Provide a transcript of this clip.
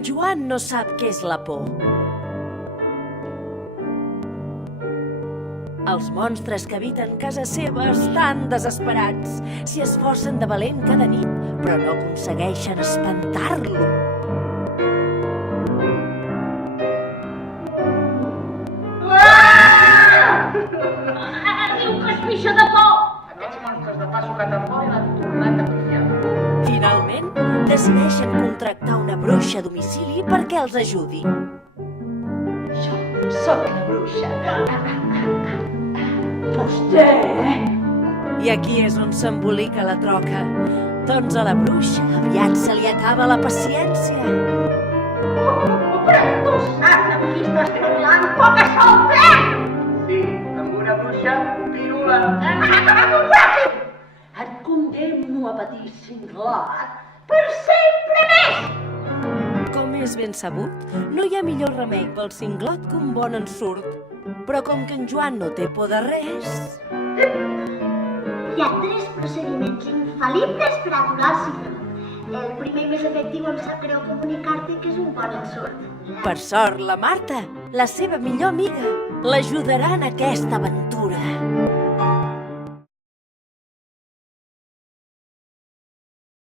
En Joan no sap què és la por. Els monstres que habiten casa seva estan desesperats. S'hi esforcen de valent cada nit, però no aconsegueixen espantar-lo. Diu que es pixa de por! Aquests monstres de pa sucat amb oli l'han tornat a pifiar. Finalment, decideixen contractar una bruixa a domicili perquè els ajudi. Jo sóc la bruixa. Vostè... I aquí és on s'embolica la troca. Doncs a la bruixa aviat se li acaba la paciència. Però tu saps amb qui estàs parlant? Poca solta! Sí, amb una bruixa pirula. Et condemno a patir cinglat per sempre més! Com és ben sabut, no hi ha millor remei pel cinglot que un bon ensurt. Però com que en Joan no té por de res... Hi ha 3 procediments infal·libles per aturar el cinglot. El primer i més efectiu em sap greu comunicar-te que és un bon ensurt. Per sort, la Marta, la seva millor amiga, l'ajudarà en aquesta aventura.